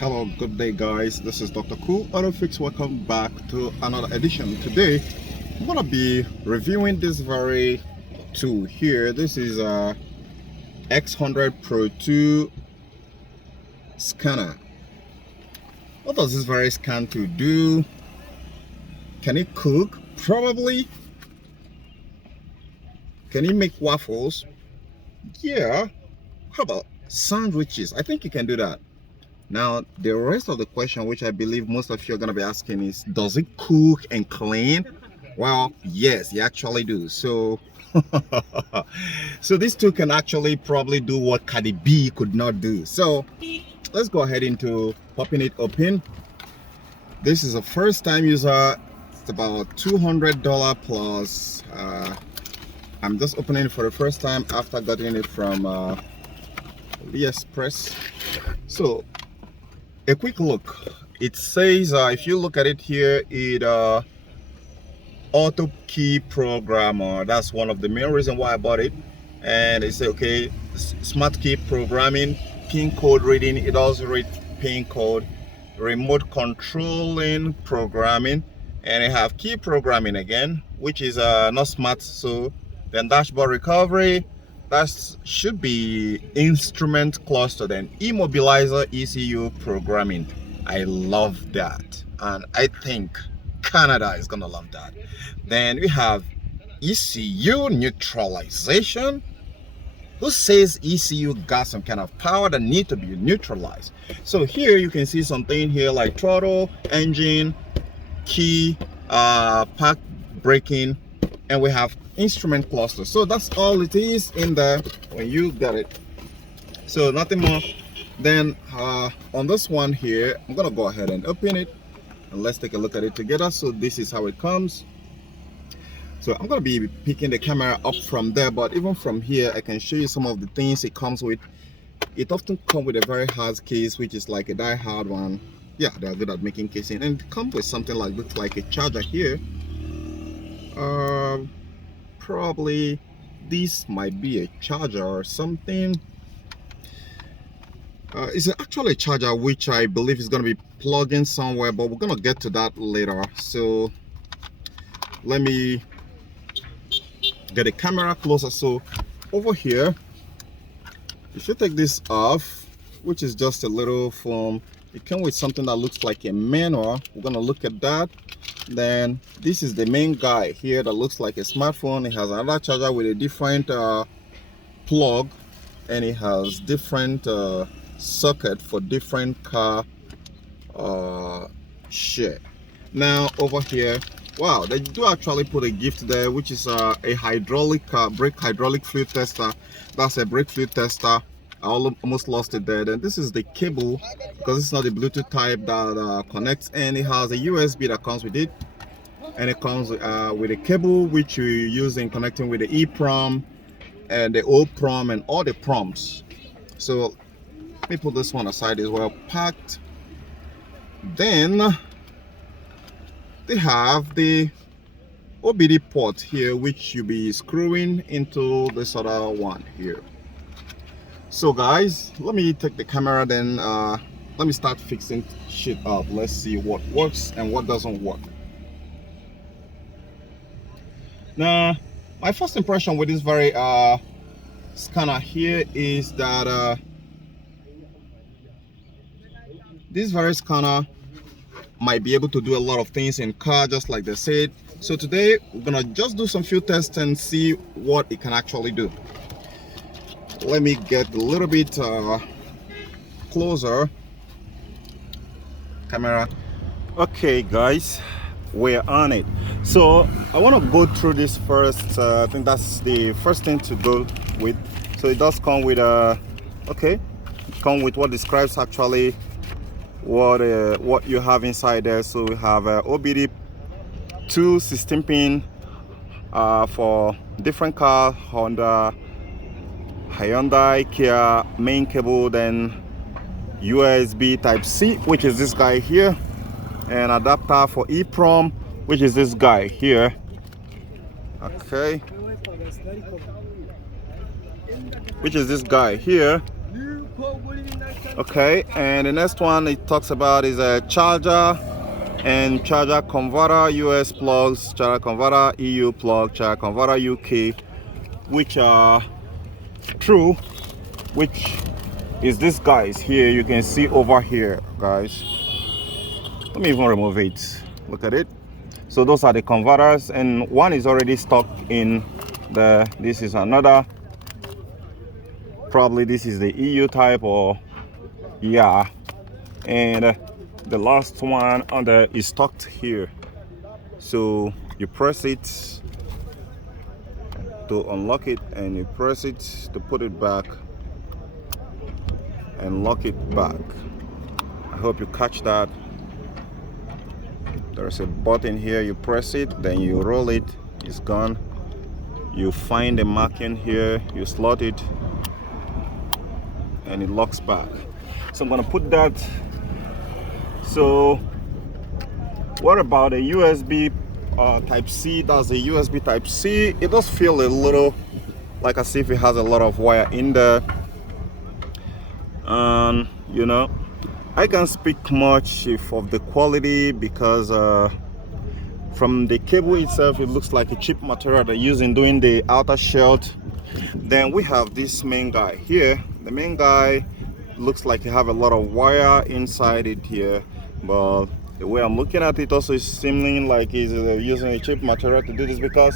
Hello, good day guys, this is Dr. Cool Autofix. Welcome back to another edition. Today I'm gonna be reviewing this very tool here. This is a x100 Pro 2 scanner. What does this very scan tool do? Can it cook? Probably. Can it make waffles? Yeah. How about sandwiches? I think you can do that. Now, the rest of the question, which I believe most of you are going to be asking, is does it cook and clean? Well, yes, you actually do. So this tool can actually probably do what Cardi B could not do. So let's go ahead into popping it open. This is a first time user. It's about $200 plus. I'm just opening it for the first time after getting it from AliExpress. So a quick look. It says if you look at it here, it auto key programmer. That's one of the main reasons why I bought it. And they say, okay, smart key programming, pin code reading. It also read pin code, remote controlling programming, and it have key programming again, which is not smart. So then dashboard recovery, that should be instrument cluster, then Immobilizer ECU programming. I love that, and I think Canada is gonna love that. Then we have ECU neutralization. Who says ECU got some kind of power that need to be neutralized? So here you can see something here like throttle, engine, key, park braking, and we have instrument cluster. So that's all it is in there when you get it. So nothing more. Then on this one here, I'm gonna go ahead and open it and let's take a look at it together. So this is how it comes. So I'm gonna be picking the camera up from there, but even from here I can show you some of the things it comes with. It often comes with a very hard case, which is like a die-hard one. Yeah, they're good at making casing, and it comes with something like looks like a charger here. Probably this might be a charger or something. It's actually a charger which I believe is going to be plugged in somewhere, but we're going to get to that later. So let me get the camera closer. So over here, if you take this off, which is just a little foam, it comes with something that looks like a manual. We're going to look at that. Then this is the main guy here that looks like a smartphone. It has another charger with a different plug, and it has different socket for different car shit. Now over here, wow, they do actually put a gift there, which is a hydraulic brake hydraulic fluid tester. That's a brake fluid tester. I almost lost it there. Then this is the cable, because it's not the Bluetooth type that connects, and it has a USB that comes with it, and it comes with a cable which you use in connecting with the EEPROM and the OPROM and all the prompts. So let me put this one aside as well, packed. Then they have the OBD port here, which you'll be screwing into this other one here. So guys, let me take the camera, then let me start fixing shit up. Let's see what works and what doesn't work. Now, my first impression with this very scanner here is that this very scanner might be able to do a lot of things in car, just like they said. So today we're gonna just do some few tests and see what it can actually do. Let me get a little bit closer. Camera. Okay guys, we're on it. So I want to go through this first. I think that's the first thing to go with. So it does come with come with what describes actually what you have inside there. So we have OBD 2 16 pin for different car, Honda, Hyundai, Kia, main cable, then USB type C, which is this guy here, and adapter for EEPROM, which is this guy here. Okay, which is this guy here. Okay, and the next one it talks about is a charger and charger converter, US plugs, charger converter, EU plug, charger converter, UK, which are true, which is this guys here. You can see over here, guys. Let me even remove it. Look at it. So those are the converters, and one is already stuck in the, this is another, probably this is the EU type, or yeah, and the last one on there is stuck here. So you press it to unlock it, and you press it to put it back and lock it back. I hope you catch that. There's a button here, you press it, then you roll it, it's gone. You find the marking here, you slot it, and it locks back. So I'm gonna put that. So what about a USB type C? That's a USB type C. It does feel a little like as if it has a lot of wire in there. And you know, I can't speak much of the quality because from the cable itself, it looks like a cheap material they're using doing the outer shell. Then we have this main guy here. The main guy looks like you have a lot of wire inside it here, but the way I'm looking at it also is seeming like he's using a cheap material to do this, because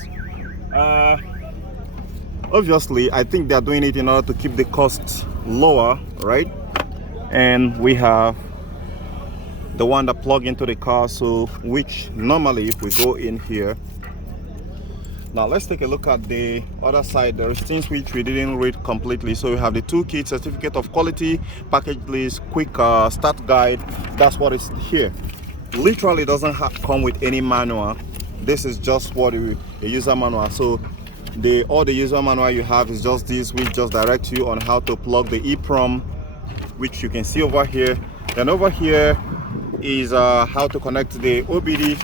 obviously I think they're doing it in order to keep the costs lower, right? And we have the one that plug into the car, so which normally if we go in here. Now let's take a look at the other side. There is things which we didn't read completely. So we have the toolkit, certificate of quality, package list, quick start guide. That's what is here. Literally doesn't come with any manual. This is just what a user manual. So all the user manual you have is just this, which just directs you on how to plug the EEPROM, which you can see over here. Then over here is how to connect the OBD,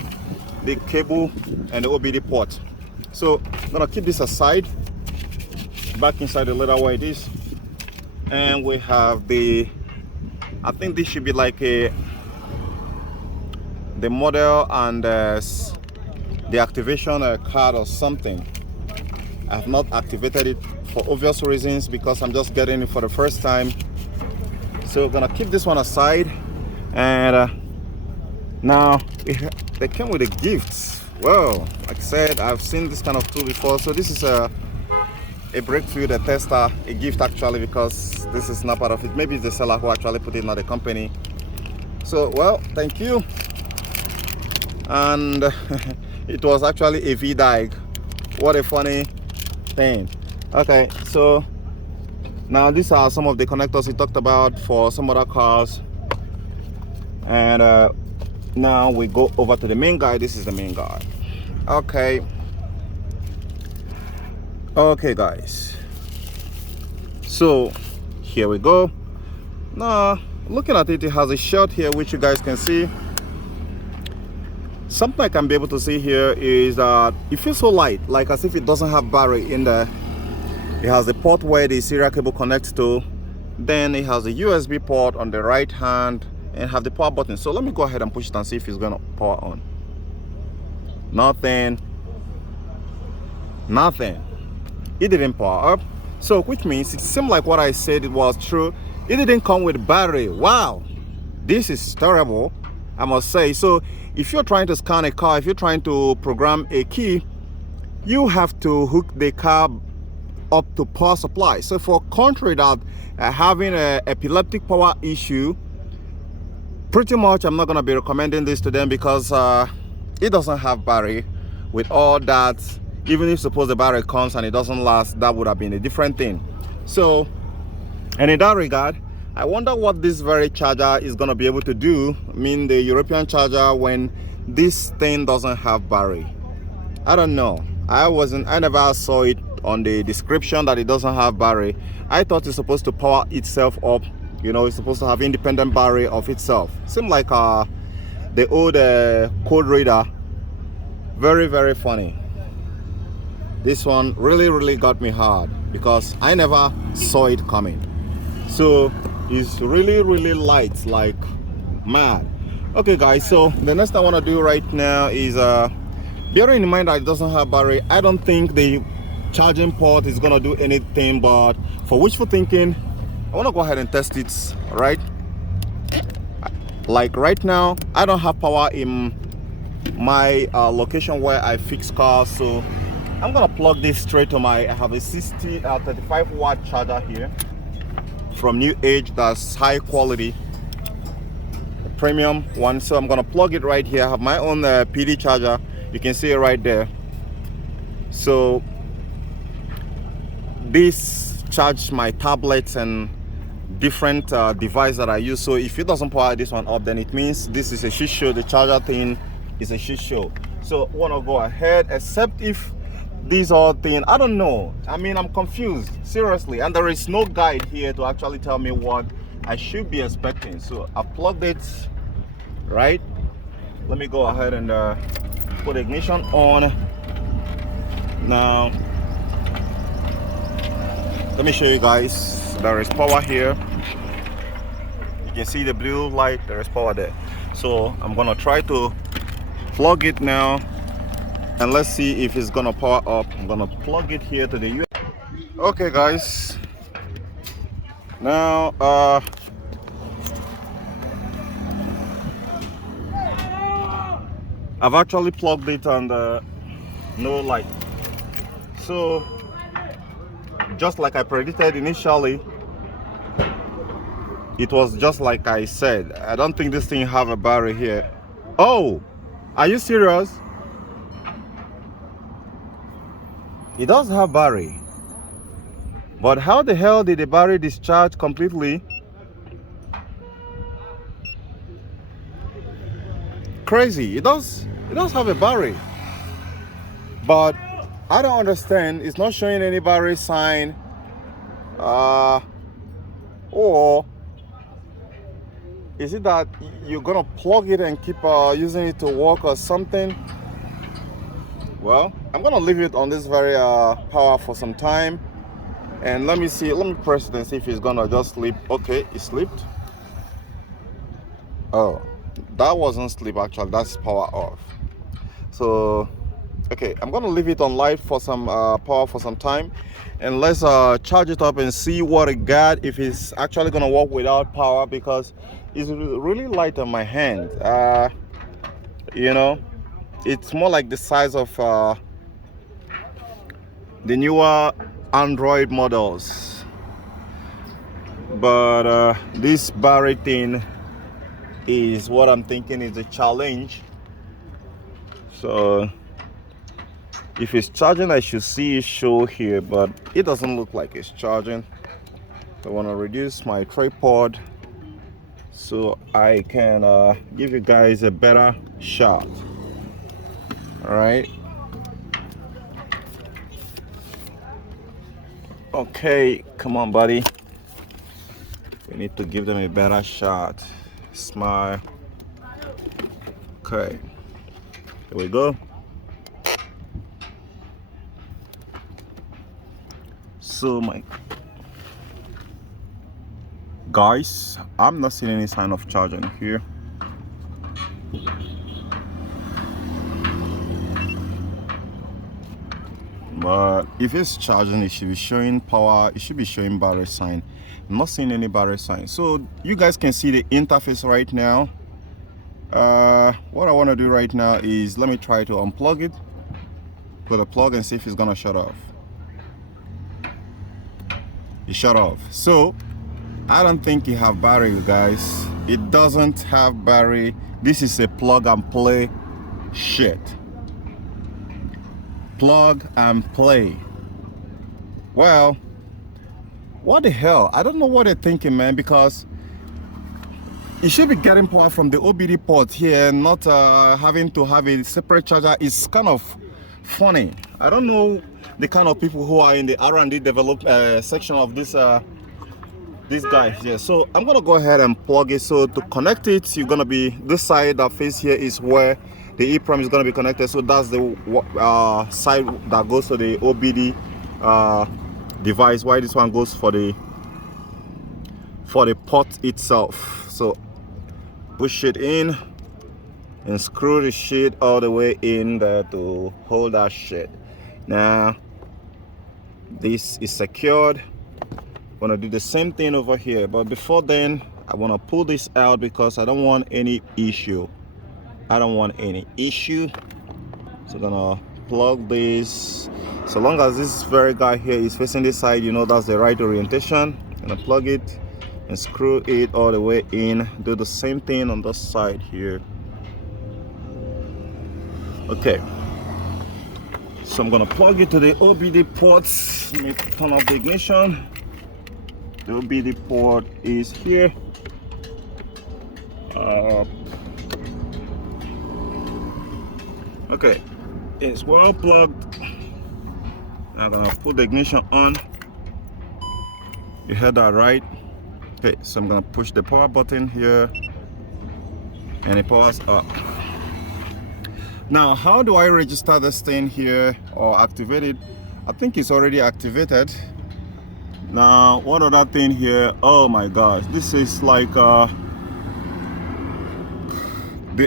the cable, and the OBD port. So I'm gonna keep this aside, back inside the letter where it is. And we have the, I think this should be like the model and the activation card or something. I have not activated it for obvious reasons because I'm just getting it for the first time. So we're gonna keep this one aside. And now they came with the gifts. Well, like I said, I've seen this kind of tool before. So this is a breakthrough, the tester, a gift actually, because this is not part of it. Maybe it's the seller who actually put it, not the company. So well, thank you. And it was actually a V-Dag. What a funny thing. Okay, so now these are some of the connectors we talked about for some other cars. And now we go over to the main guy. This is the main guy. Okay guys, so here we go. Now looking at it, it has a shot here which you guys can see. Something I can be able to see here is that it feels so light, like as if it doesn't have battery in there. It has the port where the serial cable connects to, then it has a USB port on the right hand, and have the power button. So let me go ahead and push it and see if it's gonna power on. Nothing. It didn't power up. So which means it seemed like what I said it was true. It didn't come with battery. Wow, this is terrible, I must say. So if you're trying to scan a car, if you're trying to program a key, you have to hook the car up to power supply. So for country that having an epileptic power issue, pretty much I'm not going to be recommending this to them, because it doesn't have battery. With all that, even if suppose the battery comes and it doesn't last, that would have been a different thing. So, and in that regard, I wonder what this very charger is going to be able to do. I mean, the European charger, when this thing doesn't have battery. I don't know. I never saw it on the description that it doesn't have battery. I thought it's supposed to power itself up. You know, it's supposed to have independent battery of itself. Seems like the old code reader. Very, very funny. This one really got me hard because I never saw it coming. So is really light, like mad. Okay guys, so the next I want to do right now is bearing in mind that it doesn't have battery, I don't think the charging port is gonna do anything, but for wishful thinking, I want to go ahead and test it. Right, like right now I don't have power in my location where I fix cars, so I'm gonna plug this straight to my, I have a 35 watt charger here from New Age, that's high quality, premium one. So I'm gonna plug it right here. I have my own PD charger, you can see it right there. So this charges my tablets and different device that I use. So if it doesn't power this one up, then it means this is a shit show. The charger thing is a shit show. So I want to go ahead, except if these are things, I don't know, I mean, I'm confused, seriously, and there is no guide here to actually tell me what I should be expecting. So I plugged it right. Let me go ahead and put ignition on. Now let me show you guys, there is power here. You can see the blue light, there is power there. So I'm gonna try to plug it now, and let's see if it's gonna power up. I'm gonna plug it here to the USB. Okay guys, now I've actually plugged it and no light. So just like I predicted initially, it was just like I said. I don't think this thing have a battery here. Oh, are you serious? It does have battery, but how the hell did the battery discharge completely? Crazy. It does have a battery, but I don't understand. It's not showing any battery sign, or is it that you're gonna plug it and keep using it to work or something? Well, I'm gonna leave it on this very power for some time, and let me see, let me press it and see if it's gonna just sleep. Okay, it slipped. Oh, that wasn't sleep, actually, that's power off. So okay, I'm gonna leave it on light for some power for some time, and let's charge it up and see what it got, if it's actually gonna work without power, because it's really light on my hand. You know, it's more like the size of the newer Android models, but this battery thing is what I'm thinking is a challenge. So if it's charging, I should see it show here, but it doesn't look like it's charging. So I want to reduce my tripod so I can give you guys a better shot. All right. Okay, come on, buddy. We need to give them a better shot. Smile. Okay. Here we go. So my guys, I'm not seeing any sign of charging here. But if it's charging, it should be showing power, it should be showing battery sign. I'm not seeing any battery sign. So you guys can see the interface right now. What I want to do right now is, let me try to unplug it, put a plug, and see if it's gonna shut off. It shut off. So I don't think it have battery, you guys. It doesn't have battery. This is a plug and play shit. Plug and play. Well, what the hell? I don't know what they're thinking, man, because it should be getting power from the OBD port here, not having to have a separate charger. It's kind of funny. I don't know the kind of people who are in the R&D develop section of this guy here. So I'm gonna go ahead and plug it. So to connect it, you're gonna be, this side that face here is where the EEPROM is gonna be connected. So that's the side that goes to the OBD device, while this one goes for the for the port itself. So push it in and screw the shit all the way in there to hold that shit. Now this is secured. I'm gonna do the same thing over here, but before then I want to pull this out because I don't want any issue. I don't want any issue. So I'm gonna plug this. So long as this very guy here is facing this side, you know that's the right orientation. I'm gonna plug it and screw it all the way in. Do the same thing on this side here. Okay, so I'm gonna plug it to the OBD ports. Let me turn off the ignition. The OBD port is here. Okay, it's well plugged. I'm gonna put the ignition on. You heard that right? Okay, so I'm gonna push the power button here and it powers up. Now, how do I register this thing here or activate it? I think it's already activated. Now, what other thing here? Oh my gosh, this is like the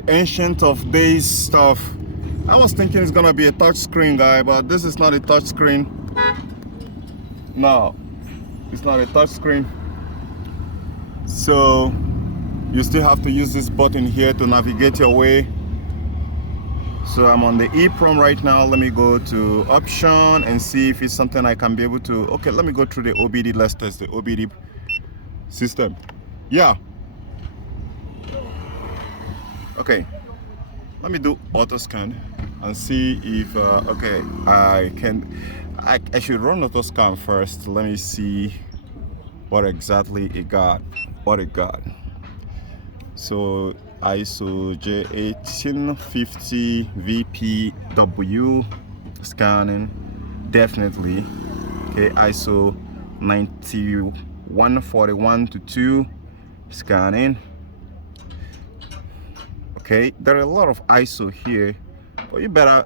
ancient of days stuff. I was thinking it's gonna be a touch screen, guy, but this is not a touch screen. No, it's not a touch screen. So you still have to use this button here to navigate your way. So I'm on the EEPROM right now. Let me go to option and see if it's something I can be able to. Okay, let me go through the OBD. Let's test the OBD system. Yeah. Okay, let me do auto scan and see if okay, I should run auto scan first. Let me see what exactly it got. So ISO J1850 VPW scanning, definitely. Okay, ISO 9141-2 scanning. Okay, there are a lot of ISO here, but you better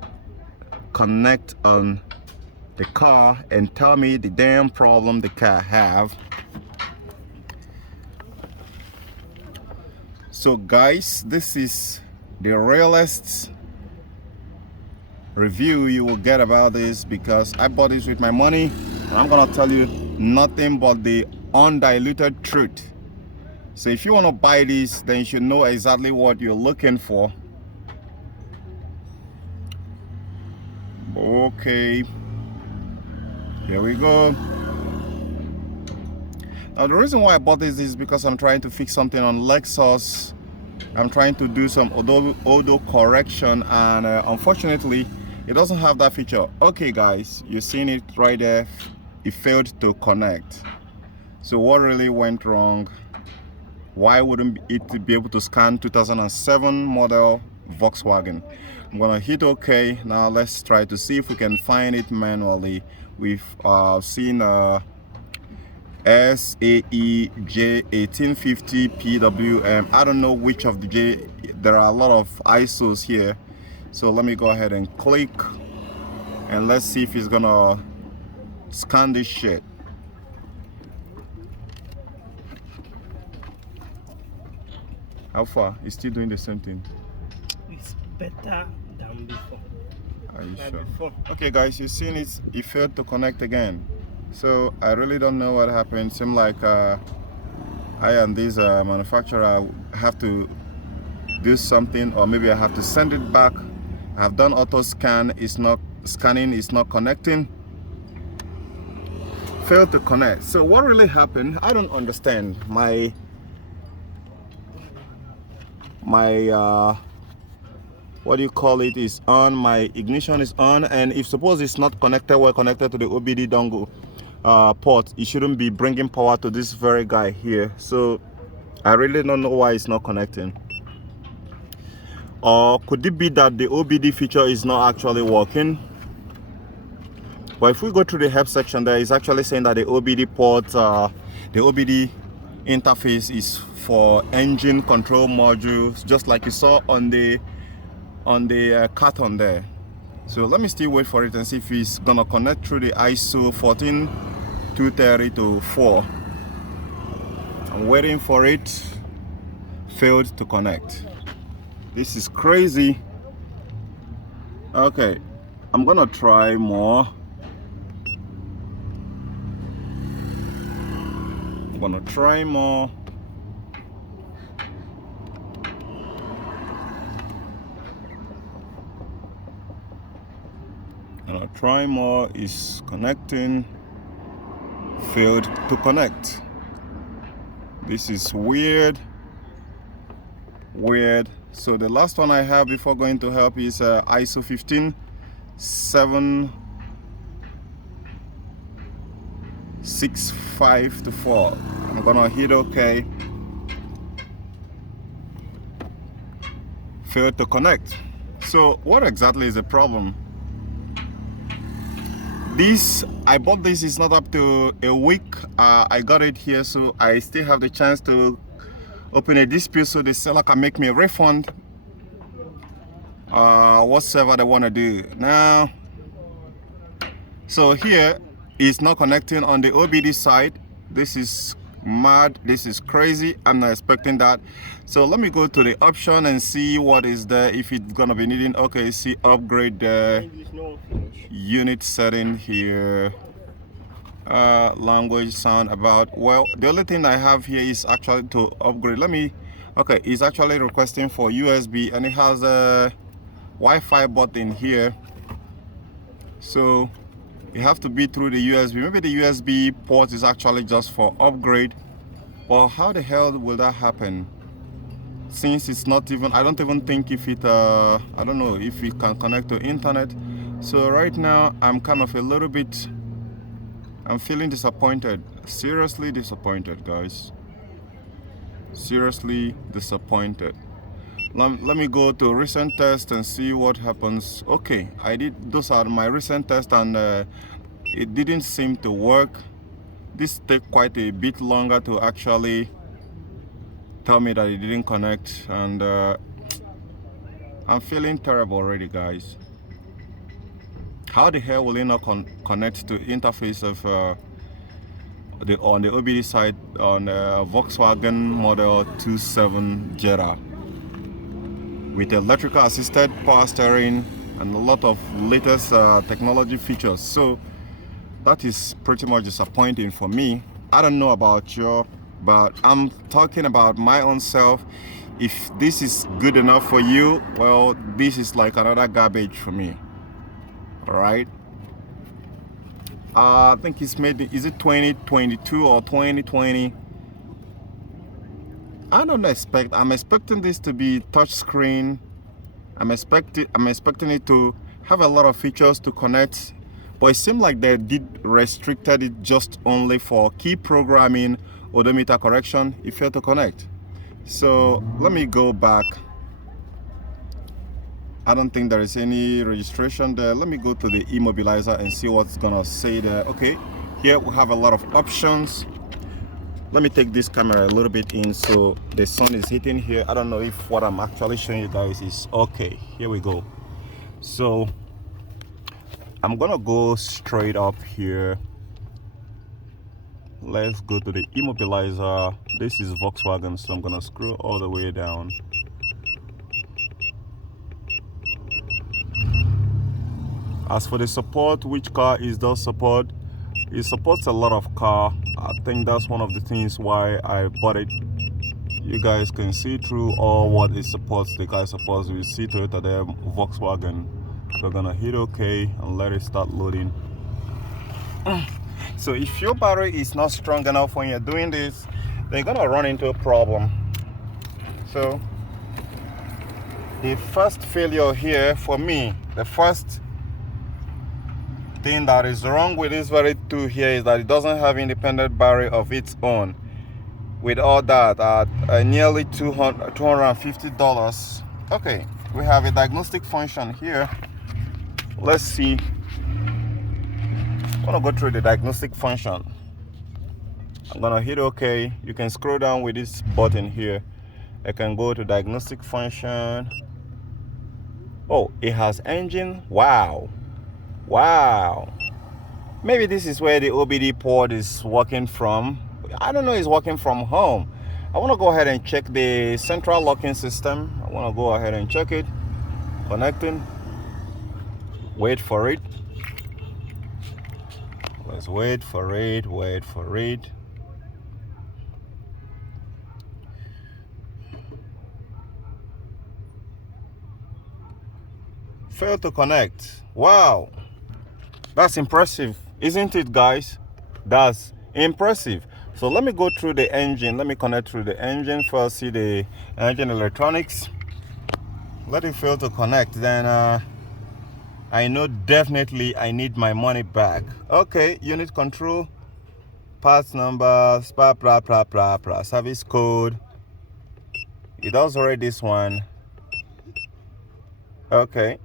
connect on the car and tell me the damn problem the car have. So guys, this is the realest review you will get about this because I bought this with my money and I'm gonna tell you nothing but the undiluted truth. So if you want to buy this, then you should know exactly what you're looking for. Okay, here we go. Now the reason why I bought this is because I'm trying to fix something on Lexus. I'm trying to do some auto correction and unfortunately it doesn't have that feature. Okay guys, you're seeing it right there. It failed to connect. So what really went wrong? Why wouldn't it be able to scan 2007 model Volkswagen? I'm gonna hit OK. Now let's try to see if we can find it manually. We've seen SAE J1850 PWM. I don't know which of the J. There are a lot of ISOs here. So let me go ahead and click and let's see if it's gonna scan this shit. How far? It's still doing the same thing. It's better than before. Are you sure? Okay guys, you've seen it. It failed to connect again. So I really don't know what happened. Seems like I and this manufacturer have to do something, or maybe I have to send it back. I've done auto scan. It's not scanning. It's not connecting. Failed to connect. So what really happened? I don't understand. My what do you call it is on. My ignition is on, and if suppose it's not connected, well connected to the OBD dongle port, it shouldn't be bringing power to this very guy here. So I really don't know why it's not connecting. Or could it be that the OBD feature is not actually working? But if we go through the help section, there is actually saying that the OBD port, the OBD interface is for engine control modules, just like you saw on the carton there. So let me still wait for it and see if it's gonna connect through the ISO 14230 to 4. I'm waiting for it. Failed to connect. This is crazy. Okay, I'm gonna try more. I'm gonna try more. Is connecting. Failed to connect. This is weird. So the last one I have before going to help is ISO 1576524. I'm gonna hit OK. Failed to connect. So what exactly is the problem? I bought this, it's not up to a week. I got it here, so I still have the chance to open a dispute so the seller can make me a refund, whatsoever they want to do. Now, so here it's not connecting on the OBD side. This is mad. This is crazy. I'm not expecting that. So let me go to the option and see what is there, if it's gonna be needing. Okay, see upgrade the unit setting here. Language, sound, about. Well, the only thing I have here is actually to upgrade. Okay, it's actually requesting for USB, and it has a Wi-Fi button here, so you have to be through the USB. Maybe the USB port is actually just for upgrade, but how the hell will that happen, since it's not even, I don't even think if it I don't know if it can connect to internet. So right now I'm kind of a little bit, I'm feeling disappointed. Seriously disappointed, guys. Seriously disappointed. Let me go to recent test and see what happens. Okay, those are my recent tests, and it didn't seem to work. This take quite a bit longer to actually tell me that it didn't connect, and I'm feeling terrible already, guys. How the hell will it not connect to interface of on the OBD side on Volkswagen Model 27 Jetta with electrical assisted power steering and a lot of latest technology features? So that is pretty much disappointing for me. I don't know about you, but I'm talking about my own self. If this is good enough for you, well, this is like another garbage for me. All right, I think it's made, is it 2022 or 2020? I'm expecting this to be touchscreen. I'm expecting it to have a lot of features to connect, but it seemed like they restricted it just only for key programming, odometer correction. It failed to connect. So let me go back. I don't think there is any registration there. Let me go to the Immobilizer and see what's gonna say there. Okay, here we have a lot of options. Let me take this camera a little bit in so the sun is hitting here. I don't know if what I'm actually showing you guys is okay. Here we go. So I'm gonna go straight up here. Let's go to the Immobilizer. This is Volkswagen, so I'm gonna scroll all the way down. As for the support, which car is does support? It supports a lot of car. I think that's one of the things why I bought it. You guys can see through all what it supports. The car supports, we see Toyota there, Volkswagen. So I'm gonna hit OK and let it start loading. So if your battery is not strong enough when you're doing this, then you're gonna run into a problem. So the first failure here for me, the first thing that is wrong with this very tool here is that it doesn't have independent battery of its own. With all that, at nearly $250. Okay, we have a diagnostic function here. Let's see. I'm gonna go through the diagnostic function. I'm gonna hit OK. You can scroll down with this button here. I can go to diagnostic function. Oh, it has engine. Wow. Maybe this is where the OBD port is working from. I don't know it's working from home. I want to go ahead and check the central locking system. I want to go ahead and check it. Connecting. Wait for it. Let's wait for it. Wait for it. Failed to connect. Wow, that's impressive, isn't it, guys? That's impressive. So let me go through the engine. Let me connect through the engine first. See the engine electronics. Let it fail to connect. Then I know definitely I need my money back. Okay, unit control, parts numbers, service code. It does already this one. Okay.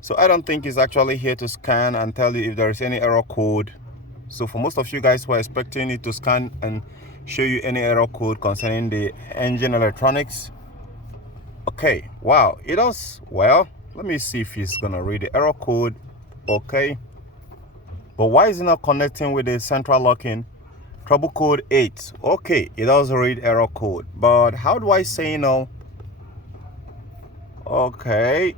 So I don't think it's actually here to scan and tell you if there is any error code. So for most of you guys who are expecting it to scan and show you any error code concerning the engine electronics. Okay, wow, it does. Well, let me see if it's gonna read the error code. Okay, but why is it not connecting with the central locking? Trouble code 8. Okay, it does read error code, but how do I say no? Okay.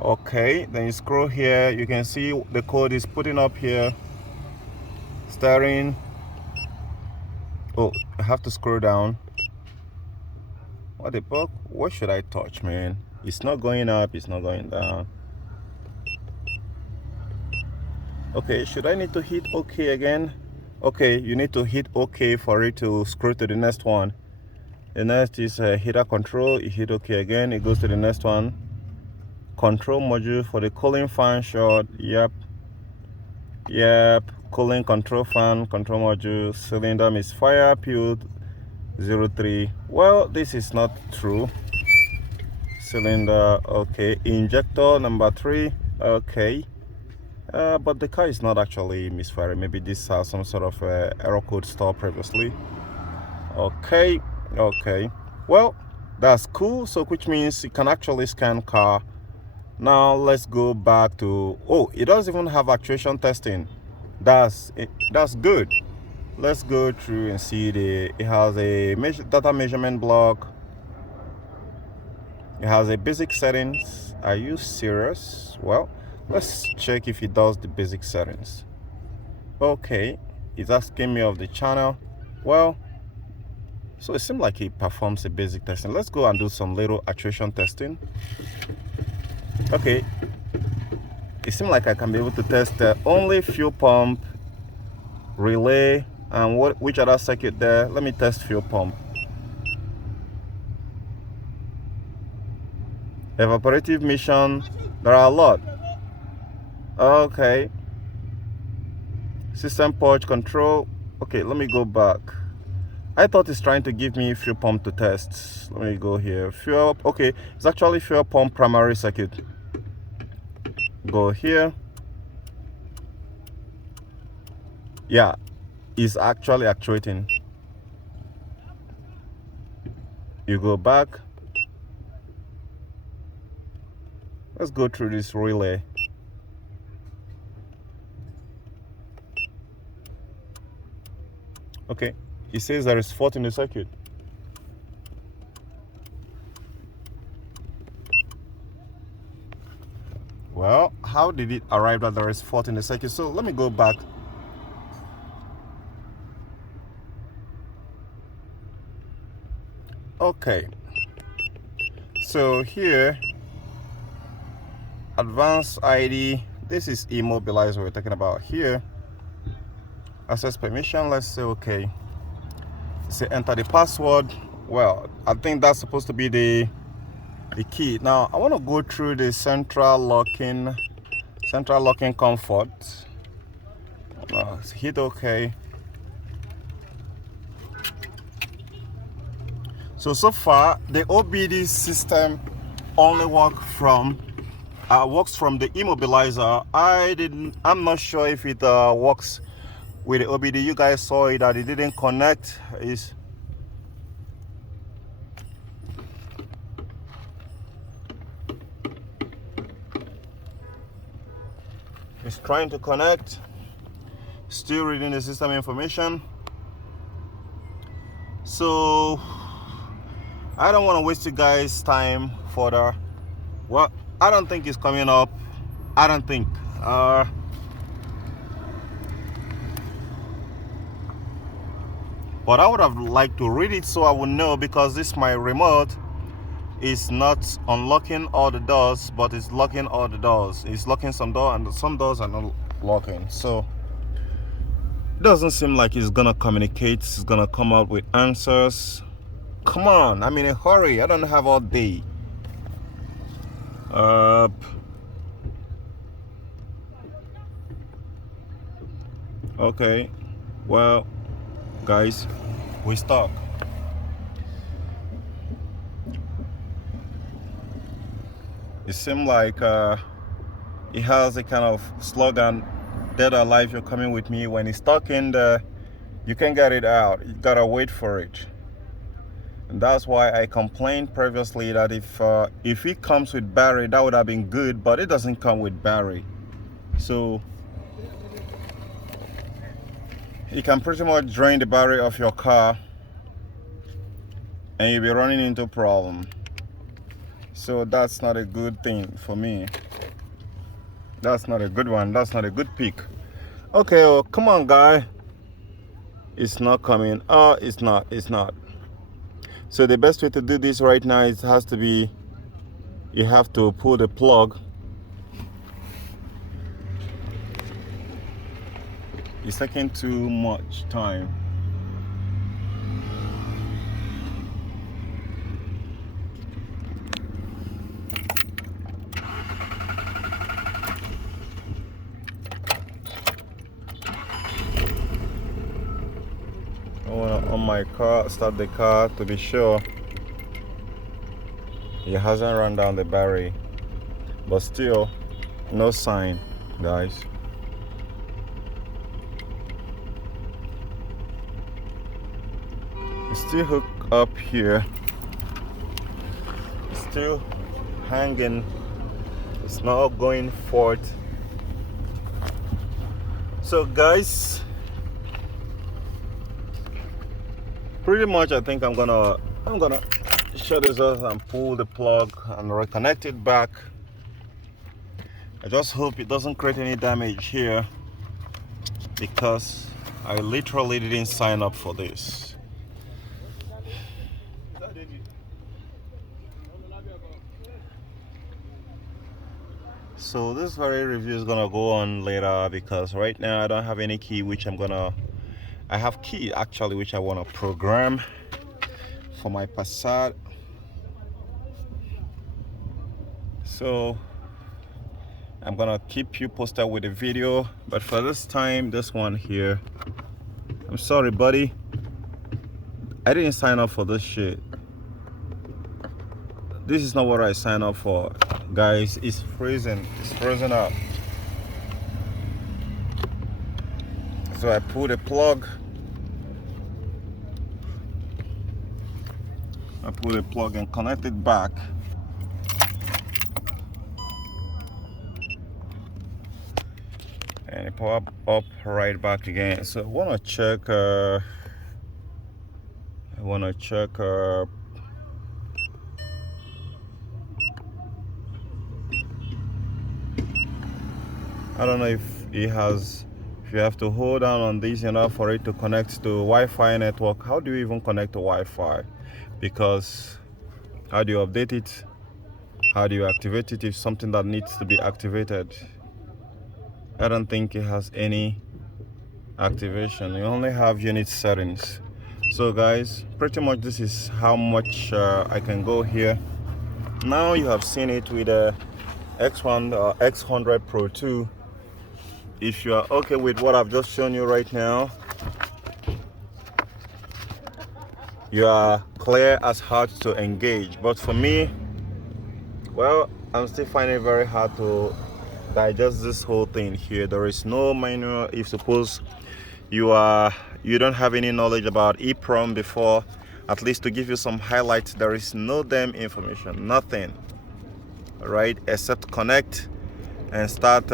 Okay, then you scroll here, you can see the code is putting up here. Steering. Oh, I have to scroll down. What the fuck? What should I touch, man? It's not going up, it's not going down. Okay, should I need to hit OK again? Okay, you need to hit OK for it to scroll to the next one. The next is heater control. You hit OK again, it goes to the next one. Control module for the cooling fan short. Yep, cooling control fan control module. Cylinder misfire period 03. Well, this is not true. Cylinder, okay. Injector number 3, okay. But the car is not actually misfiring. Maybe this has some sort of error code stored previously. Okay. Well, that's cool. So which means you can actually scan car. Now let's go back to, oh, it doesn't even have actuation testing. That's good. Let's go through and see it has a data measurement block. It has a basic settings. Are you serious? Well, let's check if it does the basic settings. Okay, it's asking me of the channel. Well, so it seems like it performs a basic testing. Let's go and do some little actuation testing. Okay, it seems like I can be able to test only fuel pump, relay, and which other circuit there. Let me test fuel pump. Evaporative mission, there are a lot. Okay, system purge control. Okay, let me go back. I thought it's trying to give me fuel pump to test. Let me go here. Fuel, okay, it's actually fuel pump primary circuit. Go here. Yeah, it's actually actuating. You go back. Let's go through this relay. Okay, it says there is fault in the circuit. Well, how did it arrive that there is fault in the circuit? So let me go back. Okay, so here, advanced ID, this is Immobilizer we're talking about here. Access permission, let's say okay. Say enter the password. Well, I think that's supposed to be the key. Now I want to go through the central locking comfort. Hit OK. So far the OBD system only works from the Immobilizer. I'm not sure if it works with the OBD. You guys saw it that it didn't connect. It's trying to connect. still reading the system information. So I don't want to waste you guys time further. Well, I don't think it's coming up. I don't think but I would have liked to read it so I would know, because this my remote is not unlocking all the doors, but it's locking all the doors. It's locking some door and some doors are not locking. So it doesn't seem like it's gonna communicate, it's gonna come out with answers. Come on, I'm in a hurry. I don't have all day. Okay, well guys, we stuck. It seems like it has a kind of slogan, dead or alive, you're coming with me. When it's stuck in the, you can't get it out, you gotta wait for it. And that's why I complained previously that if it comes with battery, that would have been good, but it doesn't come with battery. So you can pretty much drain the battery of your car and you'll be running into a problem. So that's not a good thing for me. That's not a good one. That's not a good pick. Okay, well, come on, guy. It's not coming. Oh, it's not. So the best way to do this right now is has to be, you have to pull the plug. It's taking too much time. I want to on my car, start the car to be sure it hasn't run down the battery, but still no sign, guys. It's still hooked up here, it's still hanging, it's not going forth. So guys, pretty much I think I'm gonna shut this off and pull the plug and reconnect it back. I just hope it doesn't create any damage here, because I literally didn't sign up for this. So this very review is gonna go on later, because right now I don't have any key, which I have key actually, which I want to program for my Passat. So I'm gonna keep you posted with the video, but for this time, this one here, I'm sorry buddy, I didn't sign up for this shit. This is not what I signed up for, guys. It's freezing, it's frozen up. So I pulled the plug, and connect it back. And it pop up right back again. So I want to check I don't know if it has, if you have to hold down on this enough for it to connect to Wi-Fi network. How do you even connect to Wi-Fi? Because how do you update it? How do you activate it if something that needs to be activated? I don't think it has any activation. You only have unit settings. So guys, pretty much this is how much I can go here. Now you have seen it with a X100 Pro 2. If you are okay with what I've just shown you right now, you are clear as how to engage. But for me, well, I'm still finding it very hard to digest this whole thing here. There is no manual. If suppose you don't have any knowledge about EEPROM before, at least to give you some highlights, there is no damn information, nothing, right, except connect and start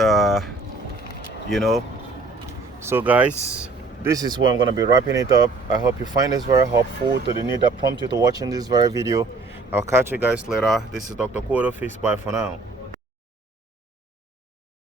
So guys, this is where I'm going to be wrapping it up. I hope you find this very helpful to the need that prompt you to watching this very video. I'll catch you guys later. This is Dr. Kodo Fix. Bye for now.